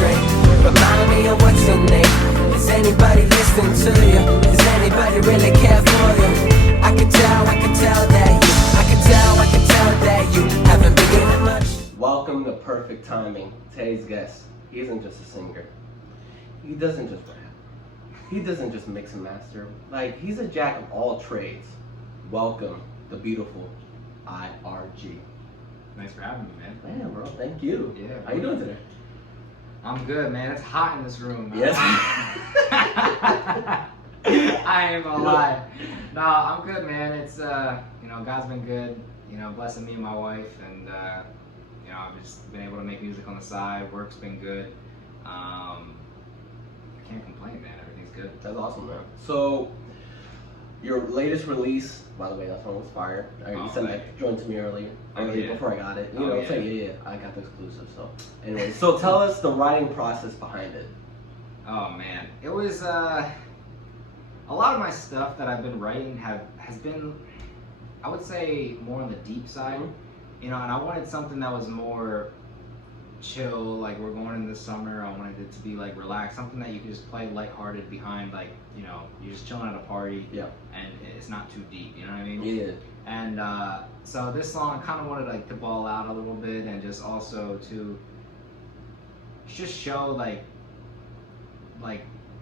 straight. Remind me of what's your name. Is anybody listening to you? Does anybody really care for you? I can tell that you haven't been given much. Welcome to Perfect Timing. Today's guest, he isn't just a singer. He doesn't just rap. He doesn't just mix and master. Like, he's a jack of all trades. Welcome, the beautiful IRG. Thanks for having me, man. Man, bro, thank you. Yeah. How you doing today? I'm good, man. It's hot in this room. Yes. I ain't gonna lie. No, I'm good, man. It's God's been good. Blessing me and my wife, and I've just been able to make music on the side. Work's been good. I can't complain, man. Everything's good. That's awesome, man. So, your latest release, by the way, that song was fire. You sent that joint to me earlier before I got it. You know what I'm saying? Yeah, I got the exclusive. So, anyway, so tell us the writing process behind it. Oh man, it was a lot of my stuff that I've been writing has been, I would say, more on the deep side. And I wanted something that was more chill, like we're going into the summer. I wanted it to be like relaxed, something that you could just play lighthearted behind, like, you're just chilling at a party, and it's not too deep, you know what I mean? Yeah. And so this song, I kind of wanted like to ball out a little bit, and just also to just show like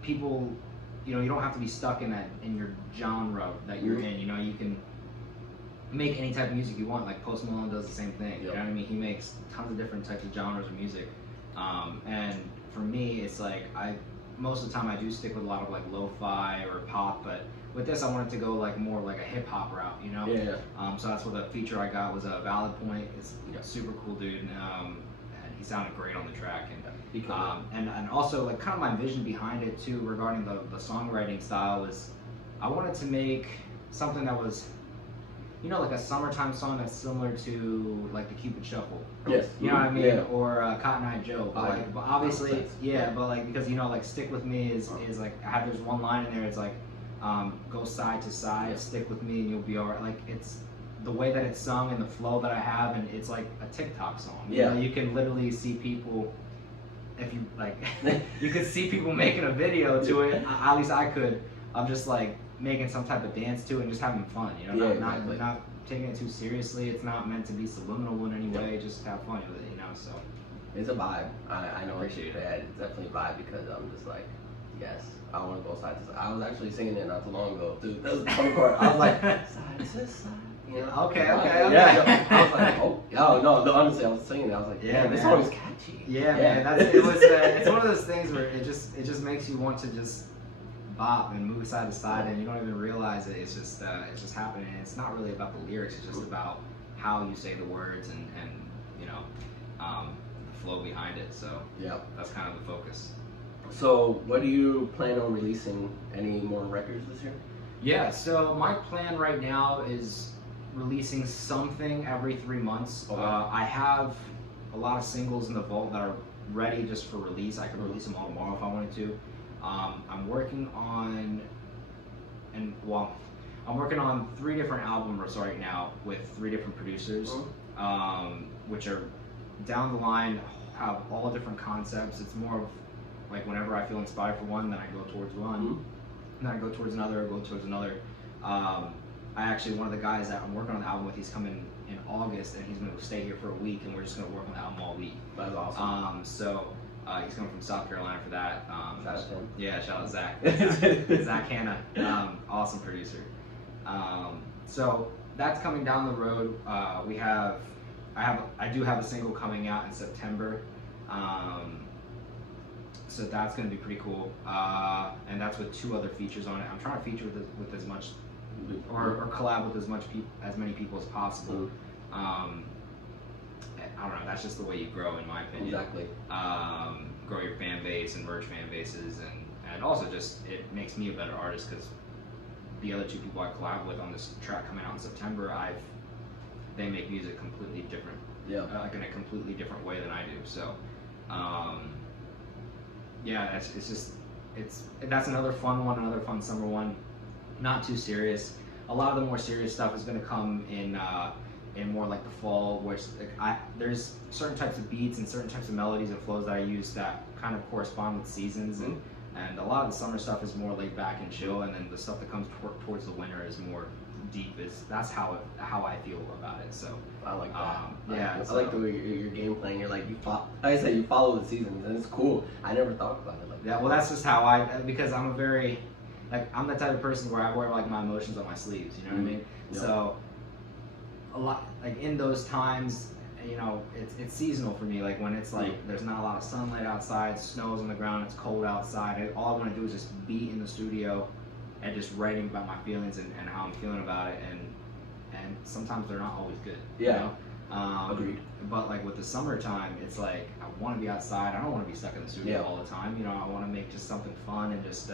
people, you don't have to be stuck in your genre that you're in. You can make any type of music you want. Like Post Malone does the same thing. You know what I mean? He makes tons of different types of genres of music. And for me, it's like most of the time I do stick with a lot of like lo-fi or pop, but with this I wanted to go like more like a hip hop route, Yeah. So that's what the feature I got was a Valid Point. It's super cool dude, and he sounded great on the track. And also like kind of my vision behind it too regarding the songwriting style is I wanted to make something that was like a summertime song that's similar to like the Cupid Shuffle. Yes. You know what I mean? Yeah. Or Cotton Eye Joe. But obviously, but like, because like Stick With Me is like, there's one line in there, it's like, go side to side, stick with me and you'll be alright. Like, it's the way that it's sung and the flow that I have, and it's like a TikTok song. You can literally see people, if you like, you could see people making a video to it. At least I could. I'm just like making some type of dance to it and just having fun. Not taking it too seriously. It's not meant to be subliminal in any way. Just have fun with it. So it's a vibe. I know it's Appreciate it. bad. It's definitely a vibe because I'm just like, yes, I want to go side to side. I was actually singing it not too long ago, dude. That was the funny part. I was like, side to side. Okay. Yeah, I was like, no, honestly, I was singing it. I was like, yeah, this song is catchy. Yeah, man, it's one of those things where it just makes you want to just bop and move side to side, and you don't even realize it. It's just happening. And it's not really about the lyrics. It's just about how you say the words and the flow behind it. So that's kind of the focus. So, what do you plan on releasing? Any more records this year? Yeah. So my plan right now is releasing something every 3 months. Okay. I have a lot of singles in the vault that are ready just for release. I could release them all tomorrow if I wanted to. I'm working on 3 different albums right now with 3 different producers, which are down the line, have all different concepts. It's more of like whenever I feel inspired for one, then I go towards one, then I go towards another, one of the guys that I'm working on the album with, he's coming in August, and he's going to stay here for a week, and we're just going to work on the album all week. That's awesome. He's coming from South Carolina for that. Shout out to him. Yeah, shout out Zach. Zach Hanna, awesome producer. So that's coming down the road. I do have a single coming out in September. So that's going to be pretty cool. And that's with 2 other features on it. I'm trying to feature with as much, or collab with as many people as possible. I don't know, that's just the way you grow, in my opinion. Exactly. Grow your fan base and merge fan bases, and also just, it makes me a better artist, because the other 2 people I collab with on this track coming out in September, they make music completely different. Like in a completely different way than I do. So, that's another fun one, another fun summer one. Not too serious. A lot of the more serious stuff is going to come in in more like the fall, which like there's certain types of beats and certain types of melodies and flows that I use that kind of correspond with seasons, and a lot of the summer stuff is more laid back and chill, and then the stuff that comes towards the winter is more deep. That's how I feel about it. So I like that. Yeah, I like the way your game plan. You're like like I said, you follow the seasons, and it's cool. I never thought about it like that. Yeah, well, that's just how because I'm a very, like, I'm the type of person where I wear like my emotions on my sleeves. You know what I mean? Yep. So a lot, like in those times, you know, it's seasonal for me. Like when it's like there's not a lot of sunlight outside, snow's on the ground, it's cold outside. All I want to do is just be in the studio and just writing about my feelings and how I'm feeling about it, and sometimes they're not always good. Yeah. You know? Agreed. But like with the summertime, it's like I want to be outside. I don't want to be stuck in the studio all the time. You know, I want to make just something fun and just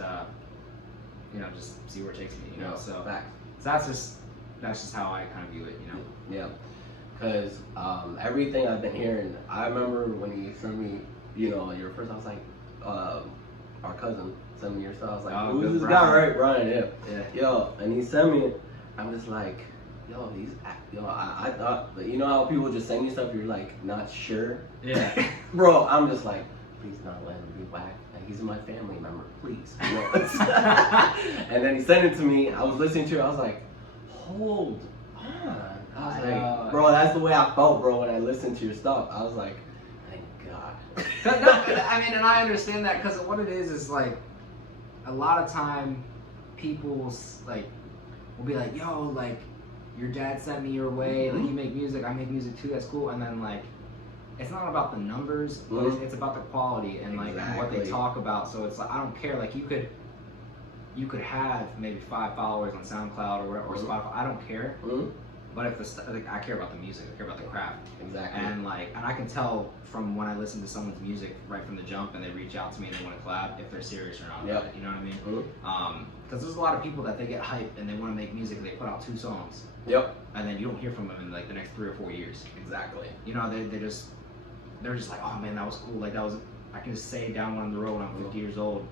you know, just see where it takes me. You know, so that's just how I kind of view it. You know. Yeah. Because everything I've been hearing, I remember when you sent me, you know, your first, I was like, our cousin sent me your stuff. I was like, who's this guy, right? Brian, yeah. Yo, and he sent me it. I'm just like, yo, I thought, you know how people just send you stuff, you're like, not sure? Yeah. Bro, I'm just like, please not let him be whack. Like, he's my family member, please. You know? And then he sent it to me. I was listening to it. I was like, hold on. I was like, bro, that's the way I felt, bro, when I listened to your stuff. I was like, thank God. No, I mean, and I understand that because what it is like, a lot of time, people like will be like, yo, like, your dad sent me your way, like, you make music, I make music too, that's cool. And then like, it's not about the numbers, but it's about the quality and like and what they talk about. So it's like, I don't care, like you could have maybe 5 followers on SoundCloud or Spotify, I don't care. But if like, I care about the music, I care about the craft. Exactly. And like, and I can tell from when I listen to someone's music right from the jump, and they reach out to me and they want to collab, if they're serious or not about it. You know what I mean? Because there's a lot of people that they get hype and they want to make music, and they put out 2 songs. Yep. And then you don't hear from them in like the next 3 or 4 years. Exactly. You know, they're just like, oh man, that was cool. Like that was, I can just say down on the road when I'm 50 years old.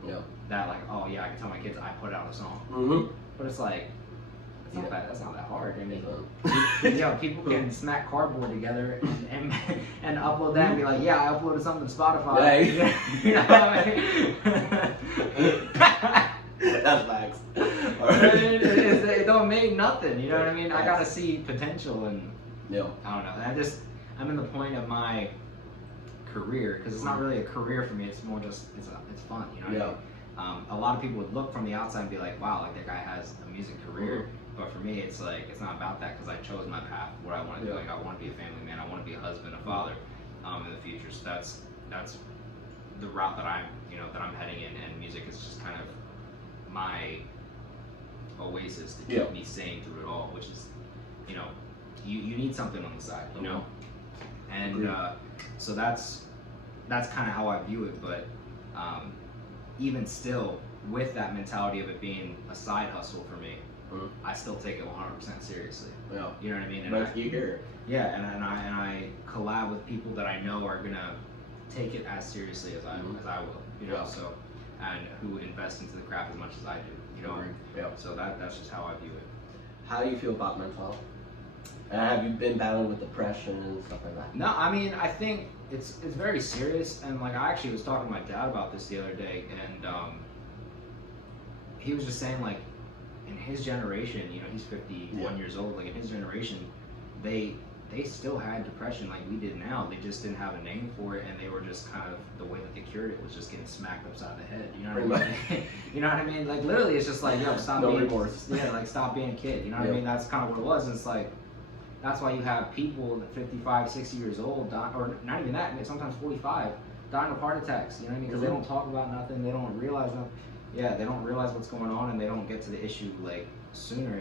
That like, oh yeah, I can tell my kids I put out a song. But it's like, that's not that hard. I mean, you know, people can smack cardboard together and upload that and be like, yeah, I uploaded something to Spotify. Right. You know what I mean? That's facts. It don't mean nothing. You know what I mean? I gotta see potential, and I don't know. I'm in the point of my career, because it's not really a career for me. It's more just it's fun. You know what I mean? A lot of people would look from the outside and be like, wow, like that guy has a music career. But for me, it's like, it's not about that, because I chose my path, what I want to do. Like, I want to be a family man, I want to be a husband, a father, in the future. So that's the route that I'm heading in, and music is just kind of my oasis to keep me sane through it all, which is, you know, you need something on the side, you know? And so that's kind of how I view it. But even still, with that mentality of it being a side hustle for me, I still take it 100% seriously. You know what I mean? But you hear it. Yeah, and I collab with people that I know are gonna take it as seriously as I will. You know, so, and who invest into the craft as much as I do. You know, so that's just how I view it. How do you feel about mental health? And have you been battling with depression and stuff like that? No, I mean, I think it's very serious, and like I actually was talking to my dad about this the other day, and he was just saying, like, in his generation, you know, he's 51 years old, like in his generation, they still had depression like we did now. They just didn't have a name for it, and they were just kind of, the way that they cured it was just getting smacked upside the head. You know what I mean? You know what I mean? Like literally, it's just like, yo, stop being remorse. Yeah, like stop being a kid. You know what I mean? That's kind of what it was. And it's like, that's why you have people that 55, 60 years old, or not even that, sometimes 45, dying of heart attacks. You know what I mean? Because they don't talk about nothing. They don't realize nothing. Yeah, they don't realize what's going on, and they don't get to the issue like sooner.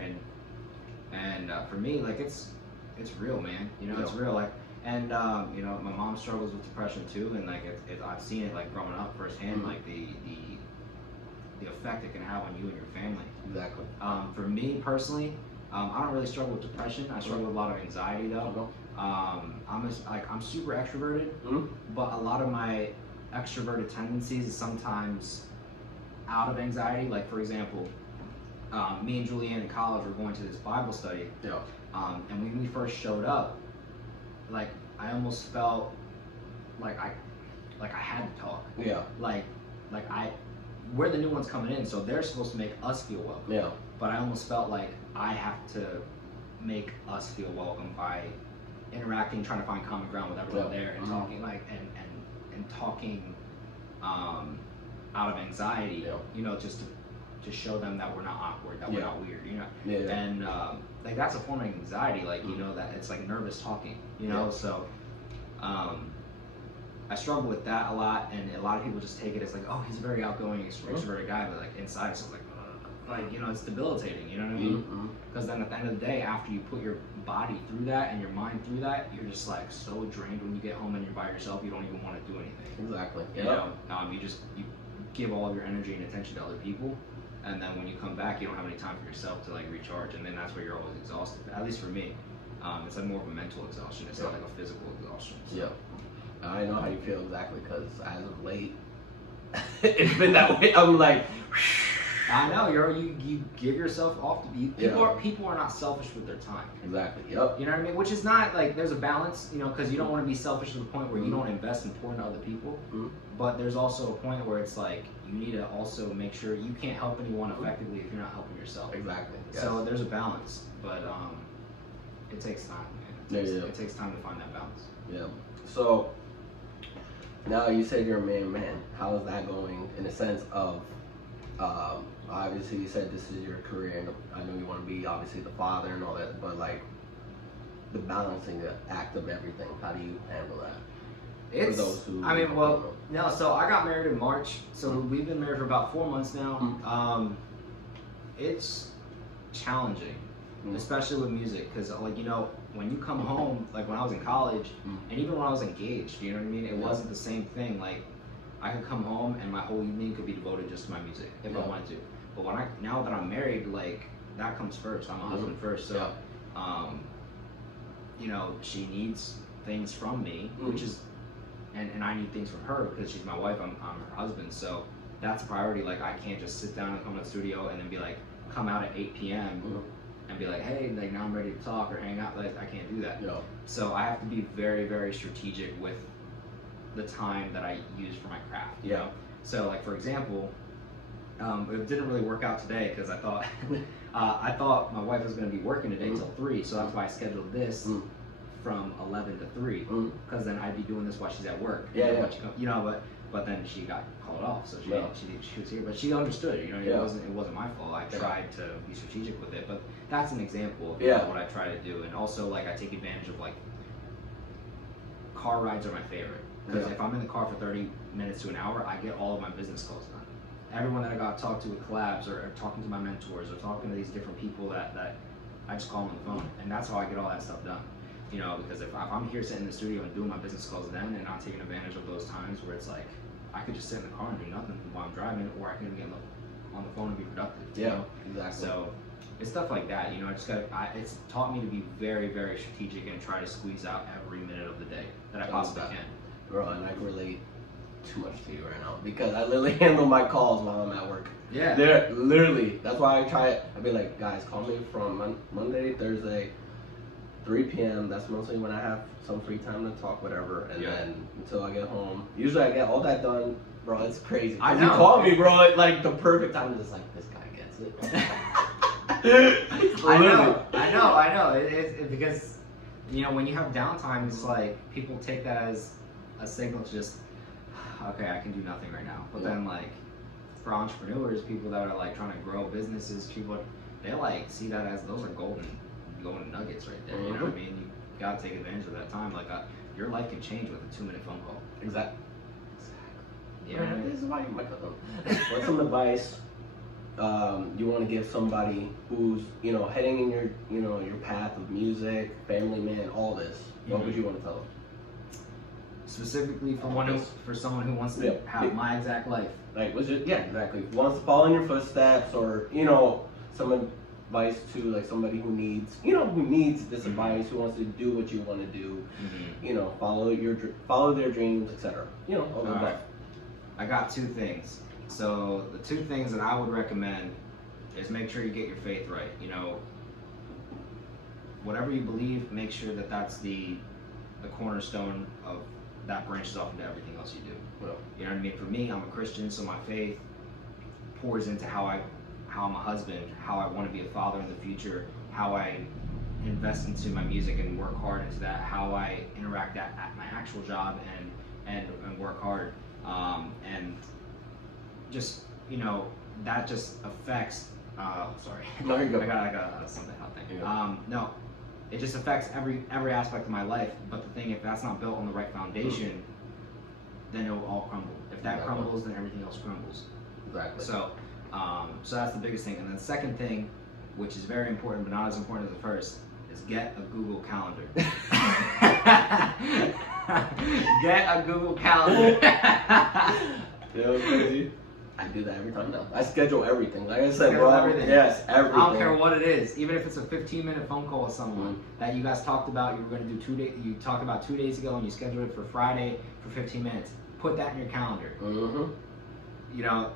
And for me, like it's real, man. You know, it's real. Like, and you know, my mom struggles with depression too, and like I've seen it like growing up firsthand, like the effect it can have on you and your family. Exactly. For me personally, I don't really struggle with depression. I struggle with a lot of anxiety though. I'm super extroverted, but a lot of my extroverted tendencies is sometimes out of anxiety. Like for example, me and Julianne in college were going to this Bible study, And when we first showed up, like I almost felt like I had to talk. Yeah. Like we're the new ones coming in, so they're supposed to make us feel welcome. Yeah. But I almost felt like I have to make us feel welcome by interacting, trying to find common ground with everyone there, and talking and talking out of anxiety. You know, just to show them that we're not awkward, that we're not weird. You know. Yeah. And like that's a form of anxiety. Like you know that it's like nervous talking. You know. So. I struggle with that a lot, and a lot of people just take it as like, oh, he's a very outgoing, extroverted guy, but like inside it's like you know, it's debilitating. You know what I mean? Because then at the end of the day, after you put your body through that and your mind through that, you're just like so drained when you get home and you're by yourself. You don't even want to do anything. Exactly. You know, you give all of your energy and attention to other people, and then when you come back, you don't have any time for yourself to like recharge, and then that's where you're always exhausted. At least for me, it's like more of a mental exhaustion. It's not like a physical exhaustion. So. Yeah. I know how you feel exactly, because as of late, it's been that way. I'm like, I know you give yourself off to be. People are not selfish with their time. Exactly. Yep. You know what I mean? Which is not like there's a balance, you know, because you don't want to be selfish to the point where you don't invest and pour into other people. But there's also a point where it's like you need to also make sure you can't help anyone effectively if you're not helping yourself. Exactly. Yes. So there's a balance, but it takes time, man. It takes time to find that balance. Yeah. So. Now you said you're a man. How is that going in the sense of, obviously you said this is your career, and I know you want to be obviously the father and all that, but like the balancing act of everything, how do you handle that? So I got married in March, so we've been married for about 4 months now. It's challenging, especially with music, because like, you know, when you come home, like when I was in college, and even when I was engaged, you know what I mean? It wasn't the same thing. Like, I could come home and my whole evening could be devoted just to my music if I wanted to. But now that I'm married, like, that comes first. I'm a husband first, so, you know, she needs things from me, which is, and I need things from her because she's my wife. I'm her husband, so that's a priority. Like, I can't just sit down and come to the studio and then be like, come out at 8 p.m. And be like, hey, like now I'm ready to talk or hang out. Like I can't do that. So I have to be very, very strategic with the time that I use for my craft. You know? So like for example, it didn't really work out today because I thought my wife was going to be working today till 3, so that's why I scheduled this from 11 to 3 because then I'd be doing this while she's at work. You know, but then she got called off, so she was here. But she understood, you know, it wasn't my fault. I tried to be strategic with it, but that's an example of what I try to do. And also, like, I take advantage of, like, car rides are my favorite. Because if I'm in the car for 30 minutes to an hour, I get all of my business calls done. Everyone that I got to talk to with collabs or talking to my mentors or talking to these different people that I just call them on the phone. And that's how I get all that stuff done. You know, because if I'm here sitting in the studio and doing my business calls then and not taking advantage of those times where it's like, I could just sit in the car and do nothing while I'm driving, or I can get on the phone and be productive. You know? Exactly. So it's stuff like that. You know, it's taught me to be very, very strategic and try to squeeze out every minute of the day that I possibly can. Bro, and I can relate too much to you right now because I literally handle my calls while I'm at work. Yeah. They're literally. That's why I try it. I'd be like, guys, call me from Monday, Thursday, 3 p.m. That's mostly when I have some free time to talk, whatever. And then until I get home, usually I get all that done. Bro, it's crazy. I know. You call me, bro, at like the perfect time. Just like, this guy gets it. I know. It's because, you know, when you have downtime, it's like people take that as a signal to just, okay, I can do nothing right now. But then, like, for entrepreneurs, people that are like trying to grow businesses, they like see that as those are golden nuggets right there. You know what I mean? You gotta take advantage of that time. Like, your life can change with a 2-minute phone call. Exactly. You know what I mean? This is why you might come. What's some advice you want to give somebody who's, you know, heading in your path of music, family man, all this? What would you want to tell them? Specifically for someone who wants to have my exact life. Like, exactly. Who wants to follow in your footsteps, or, you know, some advice to like somebody who needs this advice, who wants to do what you want to do, you know, follow their dreams, etc. You know, all that. I got 2 things. So the 2 things that I would recommend is make sure you get your faith right. You know, whatever you believe, make sure that that's the cornerstone of that branches off into everything else you do. Well, You know what I mean? For me, I'm a Christian, so my faith pours into how I'm a husband, how I want to be a father in the future, how I invest into my music and work hard into that, how I interact at my actual job and work hard, and just, you know, that just affects. Sorry, No, you're good. I got something out there. Yeah. No, it just affects every aspect of my life. But the thing, if that's not built on the right foundation, then it will all crumble. If that Exactly. crumbles, then everything else crumbles. exactly. So that's the biggest thing. And then the second thing, which is very important but not as important as the first, is get a Google Calendar. Get a Google Calendar. You know, crazy. I do that every time now. I schedule everything. Like I said, Schedule bro. everything. Yes, everything. I don't care what it is, even if it's a 15-minute phone call with someone that you guys talked about, you were going to do 2 days. You talked about 2 days ago, and you scheduled it for Friday for 15 minutes. Put that in your calendar. Mm-hmm. You know,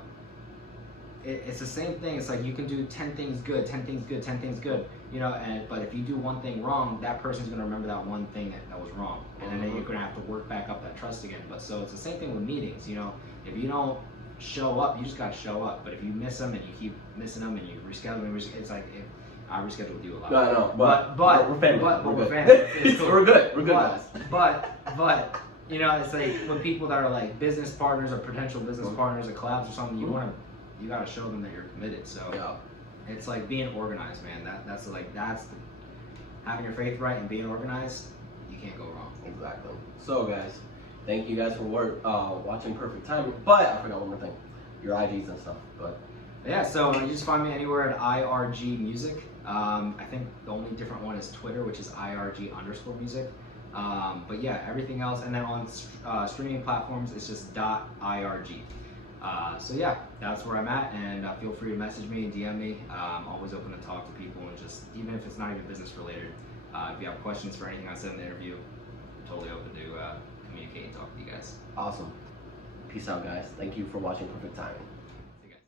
it's the same thing. It's like you can do 10 things good, 10 things good, 10 things good. You know, but if you do one thing wrong, that person's going to remember that one thing that was wrong, and then you're going to have to work back up that trust again. But so it's the same thing with meetings. You know, if you don't show up, you just got to show up. But if you miss them and you keep missing them and you reschedule them, it's like I reschedule with you a lot. No, but we're family. But we're good. family. It's cool. We're good. We're good, guys. But you know, it's like when people that are like business partners or potential business partners or collabs or something, you gotta show them that you're committed. So Yeah. it's like being organized, man. That's having your faith right and being organized. You can't go wrong. Exactly. So, guys, thank you guys for watching Perfect Timing. But I forgot one more thing. Your IGs and stuff. But Yeah, so you just find me anywhere at IRG Music. I think the only different one is Twitter, which is IRG_music. But yeah, everything else, and then on streaming platforms, it's just .IRG. So yeah, that's where I'm at, and feel free to message me and DM me. I'm always open to talk to people, and just even if it's not even business related, if you have questions for anything I said in the interview, I'm totally open to communicate and talk to you guys. awesome. Peace out, guys. Thank you for watching Perfect Timing. See you guys.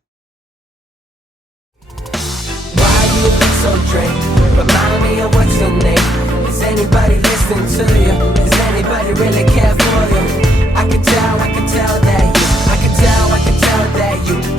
Why you look so drained? Remind me of what's your name. Is anybody listening to you? Does anybody really care for you? I can tell that you